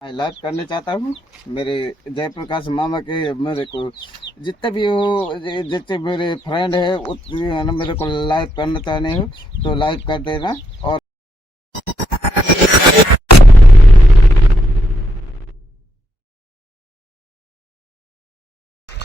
मैं लाइव करने चाहता हूँ। मेरे जयप्रकाश मामा के मेरे को जितने भी हो, जितने मेरे फ्रेंड है उतने मेरे को लाइव करना चाहते हो तो लाइव कर देना। और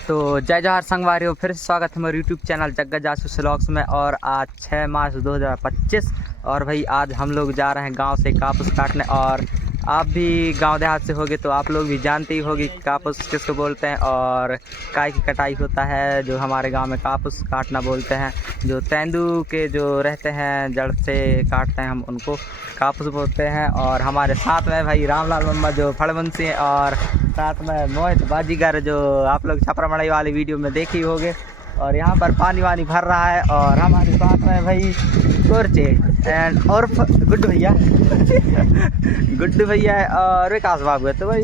तो जय जवाहर संगवारियों, फिर से स्वागत है हमारे यूट्यूब चैनल जग्गा जासूस व्लॉग्स में। और आज 6 मार्च 2025 और भाई आज हम लोग जा रहे हैं गांव से कापूस काटने। और आप भी गांव देहात से होगे तो आप लोग भी जानते ही होगी कापूस किसको बोलते हैं और काय की कटाई होता है, जो हमारे गांव में कापूस काटना बोलते हैं। जो तेंदू के जो रहते हैं जड़ से काटते हैं हम उनको कापूस बोलते हैं। और हमारे साथ में भाई रामलाल मम्मा जो फड़वंशी हैं, और साथ में मोहित बाजीगर जो आप लोग छपरा मड़ई वाली वीडियो में देखे ही होंगे। और यहाँ पर पानी वानी भर रहा है। और हमारे साथ में भाई कोरचे एंड और गुड्डू भैया गुड्डू भैया है और विकास बाबू है। तो भाई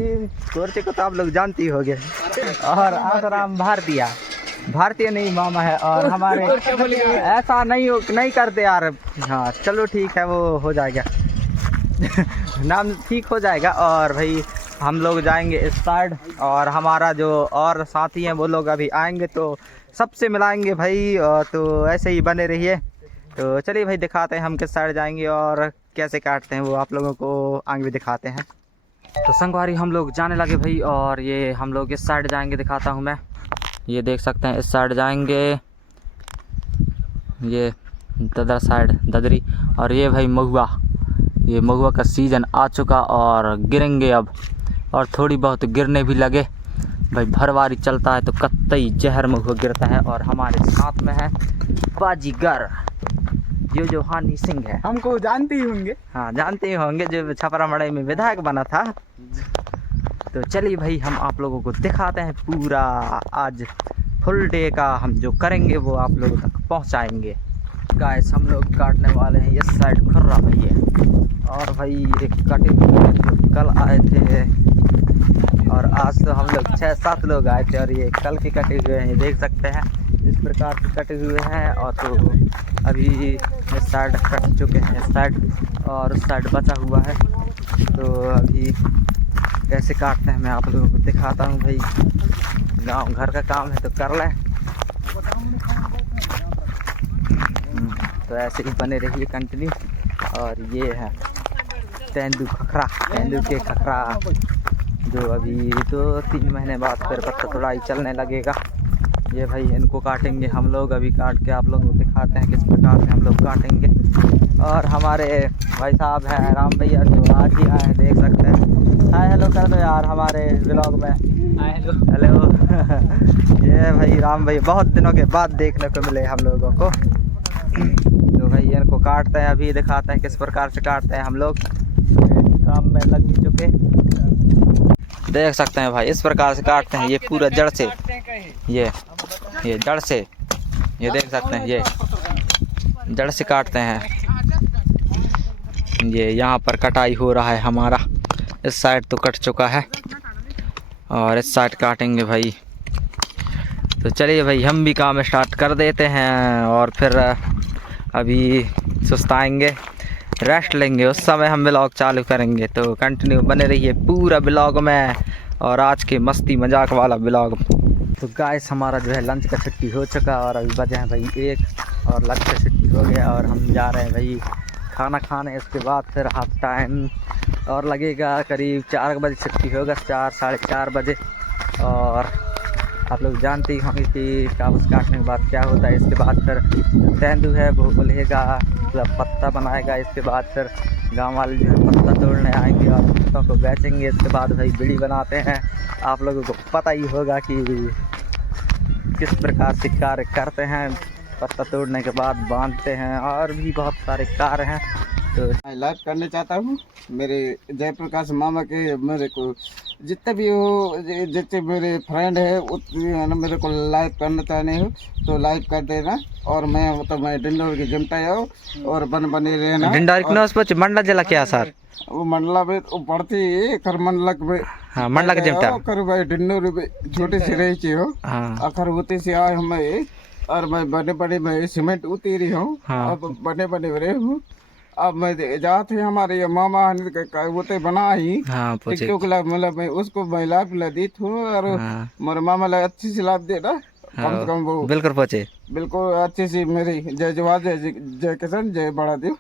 कोरचे को तो आप लोग जानते ही होंगे। और आसाराम भारतीय नहीं मामा है। और हमारे ऐसा नहीं करते यार। हाँ चलो ठीक है, वो हो जाएगा नाम ठीक हो जाएगा। और भाई हम लोग जाएंगे इस साइड और हमारा जो और साथी हैं वो लोग अभी आएंगे तो सबसे मिलाएंगे भाई। तो ऐसे ही बने रहिए। तो चलिए भाई दिखाते हैं हम किस साइड जाएंगे और कैसे काटते हैं वो आप लोगों को आगे भी दिखाते हैं। तो संगवारी हम लोग जाने लगे भाई। और ये हम लोग इस साइड जाएंगे, दिखाता हूँ मैं। ये देख सकते हैं इस साइड जाएंगे, ये ददर साइड ददरी। और ये भाई ये महुआ का सीज़न आ चुका और गिरेंगे अब, और थोड़ी बहुत गिरने भी लगे भाई। भरवारी चलता है तो कतई जहर महुआ गिरता है। और हमारे साथ में है बाजीगर जो हानी सिंह है, हमको जानते ही होंगे। हाँ जानते ही होंगे, जो छपरा मड़ई में विधायक बना था। तो चलिए भाई हम आप लोगों को दिखाते हैं पूरा आज फुल डे का हम जो करेंगे वो आप लोगों तक पहुंचाएंगे। गाइस हम लोग काटने वाले हैं इस साइड खुर्रा भैया। और भाई ये कटे हुए कल आए थे और आज तो हम लोग 6-7 लोग आए थे। और ये कल के कटे हुए हैं, ये देख सकते हैं इस प्रकार से कटे हुए हैं। और तो अभी इस साइड कट चुके हैं इस साइड, और उस साइड बचा हुआ है। तो अभी कैसे काटते हैं मैं आप लोगों को दिखाता हूँ भाई। गांव घर का काम है तो कर लें। तो ऐसे ही बने रहिए कंटिन्यू। और ये है तेंदू के खखरा जो अभी 2-3 महीने बाद फिर पत्ता तोड़ाई चलने लगेगा। ये भाई इनको काटेंगे हम लोग, अभी काट के आप लोगों को दिखाते हैं किस प्रकार से हम लोग काटेंगे। और हमारे भाई साहब हैं राम भैया जो आज ही आए हैं, देख सकते हैं। हाय हेलो कर दो यार हमारे व्लॉग में। हाय हेलो ये भाई राम भैया बहुत दिनों के बाद देखने को मिले हम लोगों को। तो भाई इनको काटते हैं, अभी दिखाते हैं किस प्रकार से काटते हैं हम लोग। काम में लग भी चुके, देख सकते हैं भाई इस प्रकार से काटते हैं। ये पूरा जड़ से, ये जड़ से, ये देख सकते हैं ये जड़ से काटते हैं। ये यहाँ पर कटाई हो रहा है हमारा, इस साइड तो कट चुका है और इस साइड काटेंगे भाई। तो चलिए भाई हम भी काम स्टार्ट कर देते हैं और फिर अभी सुस्ताएंगे, रेस्ट लेंगे, उस समय हम ब्लॉग चालू करेंगे। तो कंटिन्यू बने रहिए पूरा ब्लॉग में और आज के मस्ती मजाक वाला ब्लॉग। तो गाइस हमारा जो है लंच का छुट्टी हो चुका और अभी बजे हैं भाई 1 और लंच का छुट्टी हो गया। और हम जा रहे हैं भाई खाना खाने। इसके बाद फिर हाफ टाइम और लगेगा, करीब 4 बजे छुट्टी होगा, 4-4:30 बजे। और आप लोग जानते ही होंगे कि कापूस काटने के बाद क्या होता है। इसके बाद फिर तेंदू है वो उलेगा, मतलब पत्ता बनाएगा। इसके बाद फिर गांव वाले जो है पत्ता तोड़ने आएंगे और पत्तों को बेचेंगे। इसके बाद भाई बीड़ी बनाते हैं, आप लोगों को पता ही होगा कि किस प्रकार से कार्य करते हैं। पत्ता तोड़ने के बाद बांधते हैं और भी बहुत सारे कार्य हैं। तो मैं लाइव करने चाहता हूँ। मेरे जयप्रकाश मामा के मेरे को जितने भी हो, जितने मेरे फ्रेंड है उतने मेरे को लाइव करना चाहते हो तो लाइव कर देना। और मैं डिंडोर की जमता आओ और बने रहना। डिंडोर मंडला जिला क्या सर वो मंडला में वो पड़ती है कर मंडला में। हाँ मंडला के जमता कर भाई डिंडोर में छोटे से रही हो। अखर होते से आए हमें और मैं बने बने में सीमेंट उतरी हूँ। अब बने बने रहे हूँ अब मैं जाते हैं हमारे ये मामा वो तो बना ही हाँ पोचे टिकटॉक ला मतलब मैं उसको मैं लाइफ ला दी थी और हाँ मेरे मामा ला अच्छी सी लाइफ दे ना कम से हाँ कम वो बिल्कुल पोचे बिल्कुल अच्छी सी मेरी जय जवान जय किसान जय बड़ा देव।